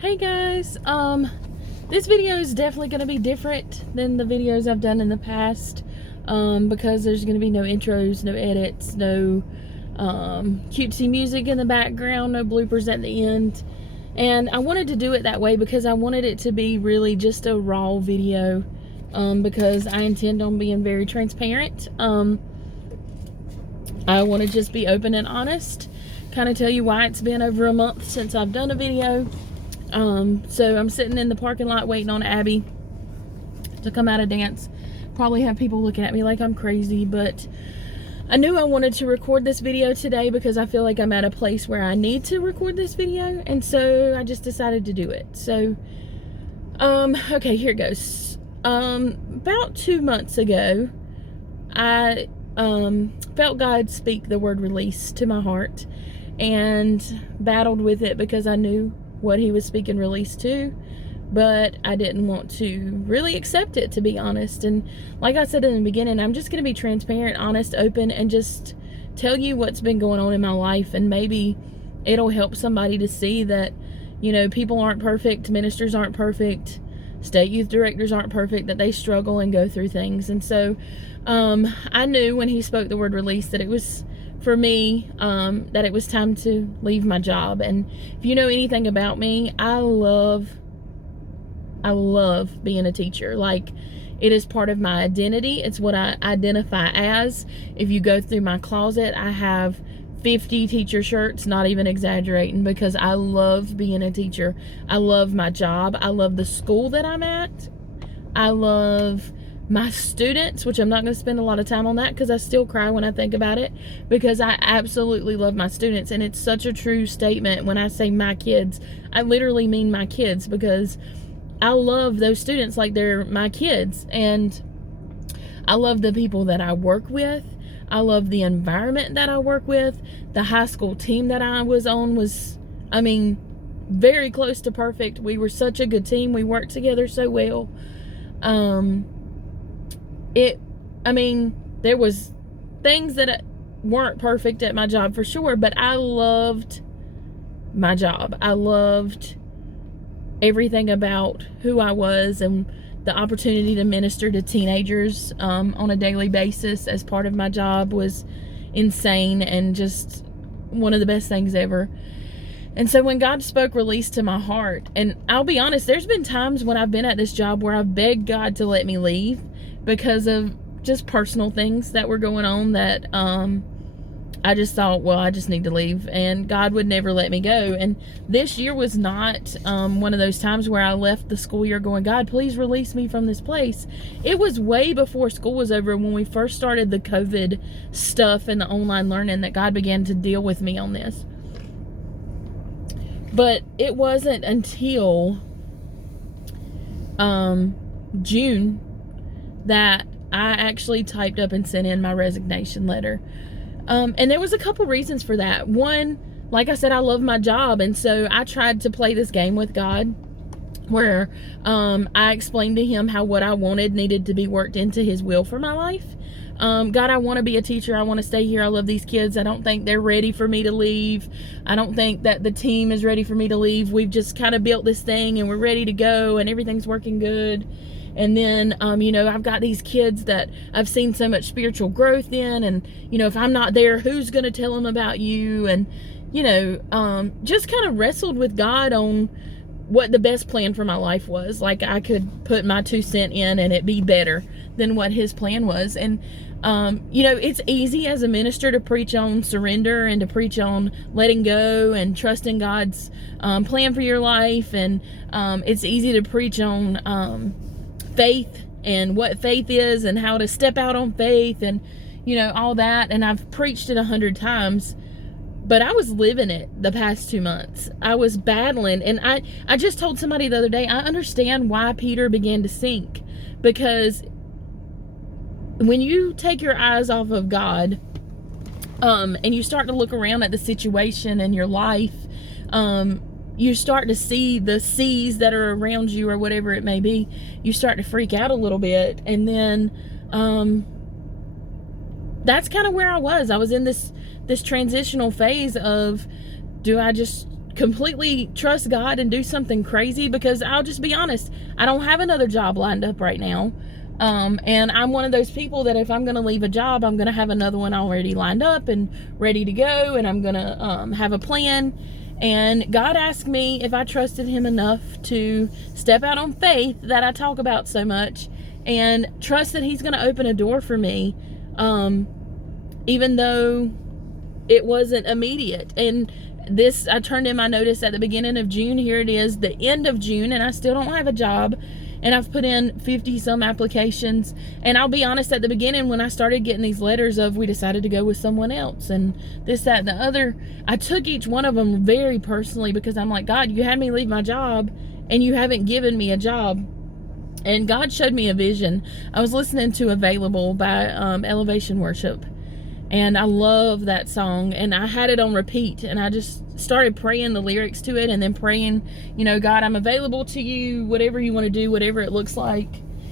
Hey guys, this video is definitely going to be different than the videos I've done in the past, because there's going to be no intros, no edits, no cutesy music in the background, no bloopers at the end. And I wanted to do it that way because I wanted it to be really just a raw video, because I intend on being very transparent. I want to just be open and honest, kind of tell you why it's been over a month since I've done a video. So I'm sitting in the parking lot waiting on Abby to come out of dance. Probably have people looking at me like I'm crazy, but I knew I wanted to record this video today because I feel like I'm at a place where I need to record this video, and so I just decided to do it. So, okay, here it goes. About 2 months ago, I, felt God speak the word release to my heart and battled with it because I knew what he was speaking release to, but I didn't want to really accept it, to be honest. And like I said in the beginning, I'm just going to be transparent, honest, open, and just tell you what's been going on in my life, and maybe it'll help somebody to see that, you know, people aren't perfect, ministers aren't perfect, state youth directors aren't perfect, that they struggle and go through things. And so I knew when he spoke the word release that it was for me, that it was time to leave my job. And if you know anything about me, I love being a teacher. Like, it is part of my identity. It's what I identify as. If you go through my closet, I have 50 teacher shirts, not even exaggerating, because I love being a teacher. I love my job. I love the school that I'm at. I love my students, which I'm not going to spend a lot of time on that because I still cry when I think about it, because I absolutely love my students. And it's such a true statement when I say my kids. I literally mean my kids, because I love those students like they're my kids. And I love the people that I work with. I love the environment that I work with. The high school team that I was on was, I mean, very close to perfect. We were such a good team. We worked together so well. There was things that weren't perfect at my job for sure, but I loved my job. I loved everything about who I was, and the opportunity to minister to teenagers on a daily basis as part of my job was insane and just one of the best things ever. And so when God spoke release to my heart, and I'll be honest, there's been times when I've been at this job where I've begged God to let me leave because of just personal things that were going on that I just thought, well, I just need to leave, and God would never let me go. And this year was not one of those times where I left the school year going, God, please release me from this place. It was way before school was over, when we first started the COVID stuff and the online learning, that God began to deal with me on this. But it wasn't until June that I actually typed up and sent in my resignation letter. And there was a couple reasons for that. One, like I said, I love my job, and so I tried to play this game with God where I explained to him how what I wanted needed to be worked into his will for my life. God, I want to be a teacher. I want to stay here. I love these kids. I don't think they're ready for me to leave. I don't think that the team is ready for me to leave. We've just kind of built this thing and we're ready to go and everything's working good. And then, you know, I've got these kids that I've seen so much spiritual growth in, and, you know, if I'm not there, who's going to tell them about you? And, you know, just kind of wrestled with God on what the best plan for my life was. Like, I could put my 2 cents in and it be better than what his plan was. And, you know, it's easy as a minister to preach on surrender and to preach on letting go and trusting God's plan for your life. And it's easy to preach on faith and what faith is and how to step out on faith and, you know, all that. And I've preached it 100 times, but I was living it the past 2 months. I was battling. And I just told somebody the other day, I understand why Peter began to sink, because when you take your eyes off of God, and you start to look around at the situation in your life, you start to see the seas that are around you, or whatever it may be. You start to freak out a little bit. And then that's kind of where I was. I was in this transitional phase of, do I just completely trust God and do something crazy, because I'll just be honest, I don't have another job lined up right now. And I'm one of those people that if I'm going to leave a job, I'm going to have another one already lined up and ready to go, and I'm going to have a plan. And God asked me if I trusted him enough to step out on faith that I talk about so much, and trust that he's going to open a door for me, even though it wasn't immediate. And this, I turned in my notice at the beginning of June. Here it is, the end of June, and I still don't have a job. And I've put in 50 some applications. And I'll be honest, at the beginning when I started getting these letters of we decided to go with someone else and this, that, and the other, I took each one of them very personally, because I'm like, God, you had me leave my job and you haven't given me a job. And God showed me a vision. I was listening to Available by Elevation Worship. And I love that song, and I had it on repeat, and I just started praying the lyrics to it, and then praying, you know, God, I'm available to you, whatever you want to do, whatever it looks like,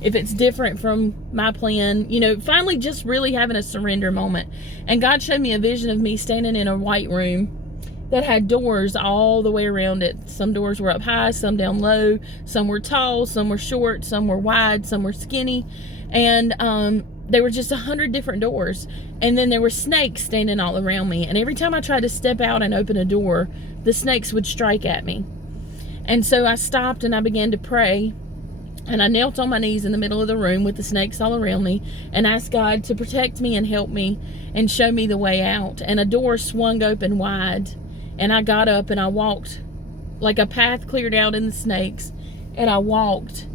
if it's different from my plan, you know, finally just really having a surrender moment. And God showed me a vision of me standing in a white room that had doors all the way around it. Some doors were up high, some down low, some were tall, some were short, some were wide, some were skinny, and there were just 100 different doors. And then there were snakes standing all around me. And every time I tried to step out and open a door, the snakes would strike at me. And so I stopped and I began to pray. And I knelt on my knees in the middle of the room with the snakes all around me and asked God to protect me and help me and show me the way out. And a door swung open wide. And I got up and I walked, like a path cleared out in the snakes. And I walked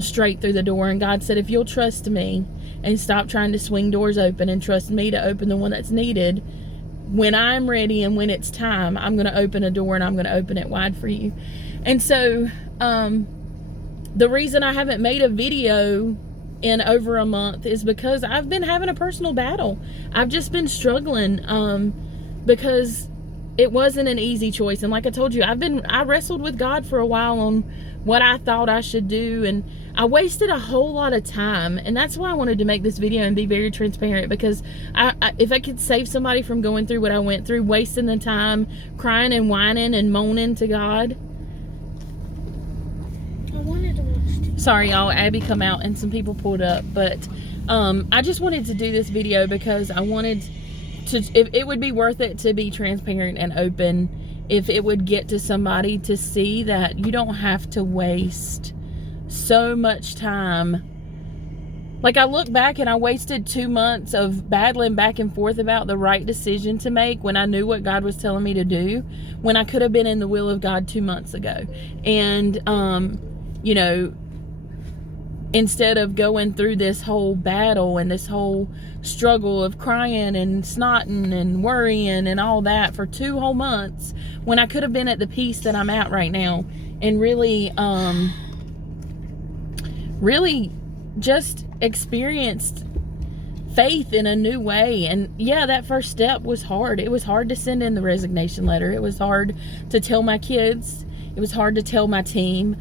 straight through the door. And God said, if you'll trust me and stop trying to swing doors open and trust me to open the one that's needed, when I'm ready and when it's time, I'm going to open a door and I'm going to open it wide for you. And so the reason I haven't made a video in over a month is because I've been having a personal battle. I've just been struggling because it wasn't an easy choice. And like I told you, I wrestled with God for a while on what I thought I should do, and I wasted a whole lot of time. And that's why I wanted to make this video and be very transparent, because if I could save somebody from going through what I went through, wasting the time crying and whining and moaning to God. I wanted to watch TV. Sorry y'all, Abby come out and some people pulled up, but I just wanted to do this video because I wanted to, if it would be worth it to be transparent and open, if it would get to somebody to see that you don't have to waste so much time. Like, I look back and I wasted 2 months of battling back and forth about the right decision to make when I knew what God was telling me to do, when I could have been in the will of God 2 months ago. And, you know, instead of going through this whole battle and this whole struggle of crying and snotting and worrying and all that for 2 whole months, when I could have been at the peace that I'm at right now and really, really just experienced faith in a new way. And yeah, that first step was hard. It was hard to send in the resignation letter. It was hard to tell my kids. It was hard to tell my team.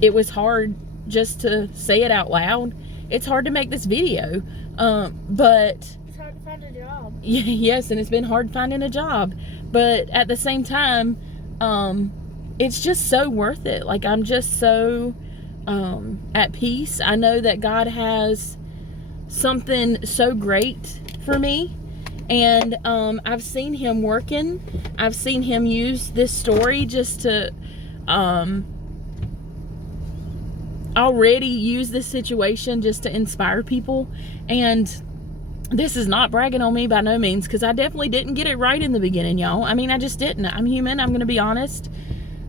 It was hard just to say it out loud. It's hard to make this video, but It's hard to find a job. yes, and it's been hard finding a job, but at the same time, it's just so worth it. Like, I'm just so at peace. I know that God has something so great for me, and I've seen him working. I've seen him use this story just to already use this situation just to inspire people. And this is not bragging on me by no means, because I definitely didn't get it right in the beginning, y'all. I mean, I just didn't. I'm human. I'm gonna be honest.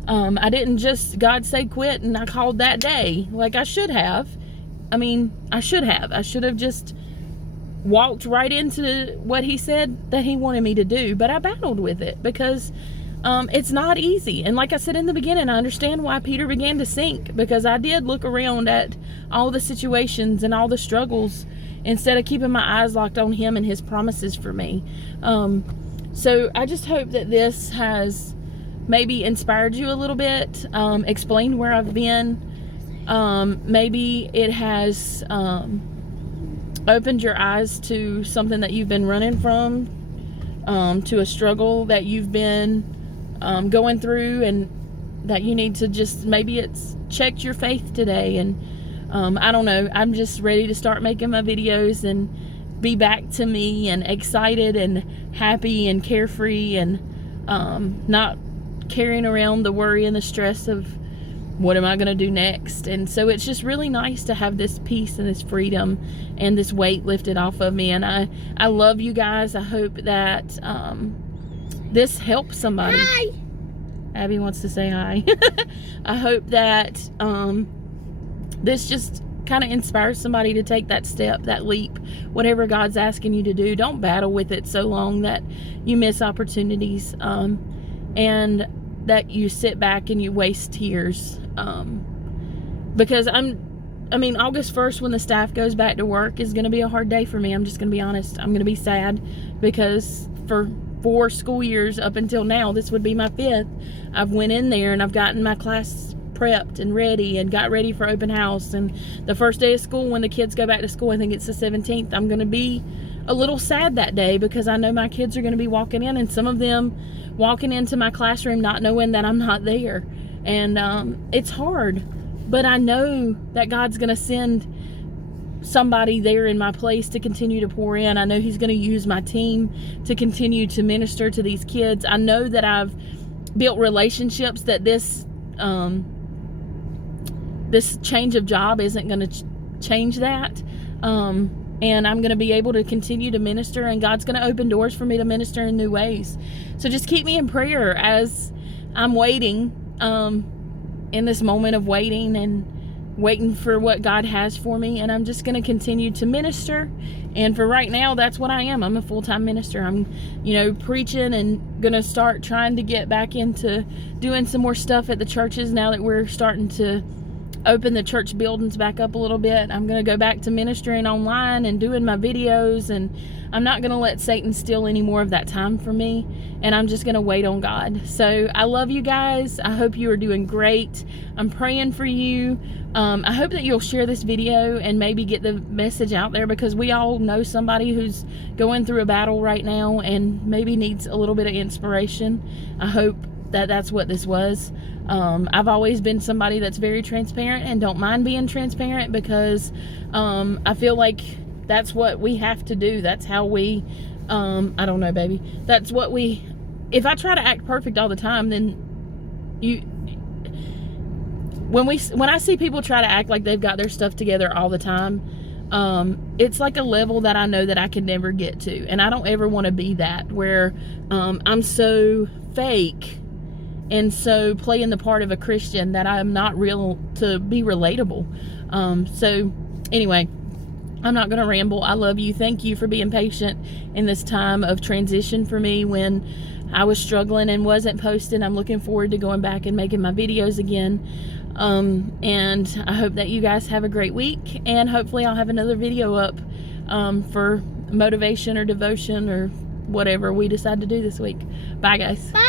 I didn't just God say quit and I called that day like I should have. I mean, I should have just walked right into what he said that he wanted me to do. But I battled with it because it's not easy. And like I said in the beginning, I understand why Peter began to sink, because I did look around at all the situations and all the struggles instead of keeping my eyes locked on him and his promises for me. So I just hope that this has maybe inspired you a little bit, explained where I've been. Maybe it has opened your eyes to something that you've been running from to a struggle that you've been going through, and that you need to just, maybe it's checked your faith today. And I don't know, I'm just ready to start making my videos and be back to me, and excited and happy and carefree, and not carrying around the worry and the stress of what am I going to do next. And so it's just really nice to have this peace and this freedom and this weight lifted off of me. And I love you guys. I hope that this helps somebody. Hi. Abby wants to say hi. I hope that this just kind of inspires somebody to take that step, that leap, whatever God's asking you to do. Don't battle with it so long that you miss opportunities, and that you sit back and you waste tears. Because August 1st, when the staff goes back to work, is going to be a hard day for me. I'm just going to be honest. I'm going to be sad, because for 4 school years up until now, this would be my 5th. I've went in there and I've gotten my class prepped and ready and got ready for open house. And the first day of school, when the kids go back to school, I think it's the 17th, I'm going to be a little sad that day, because I know my kids are going to be walking in, and some of them walking into my classroom not knowing that I'm not there. And it's hard, but I know that God's going to send somebody there in my place to continue to pour in. I know he's going to use my team to continue to minister to these kids. I know that I've built relationships that this change of job isn't going to change that. And I'm going to be able to continue to minister, and God's going to open doors for me to minister in new ways. So just keep me in prayer as I'm waiting, in this moment of waiting for what God has for me. And I'm just going to continue to minister. And for right now, that's what I am. I'm a full-time minister. I'm, preaching, and going to start trying to get back into doing some more stuff at the churches now that we're starting to open the church buildings back up a little bit. I'm going to go back to ministering online and doing my videos, and I'm not going to let Satan steal any more of that time from me, and I'm just going to wait on God. So I love you guys. I hope you are doing great. I'm praying for you. I hope that you'll share this video and maybe get the message out there, because we all know somebody who's going through a battle right now and maybe needs a little bit of inspiration. I hope that that's what this was. I've always been somebody that's very transparent and don't mind being transparent, because I feel like that's what we have to do. That's how we, I don't know, baby. That's what we, if I try to act perfect all the time, then when I see people try to act like they've got their stuff together all the time, it's like a level that I know that I can never get to. And I don't ever want to be that, where I'm so fake and so playing the part of a Christian that I'm not real to be relatable. So anyway, I'm not going to ramble. I love you. Thank you for being patient in this time of transition for me when I was struggling and wasn't posting. I'm looking forward to going back and making my videos again. And I hope that you guys have a great week, and hopefully I'll have another video up for motivation or devotion or whatever we decide to do this week. Bye, guys. Bye.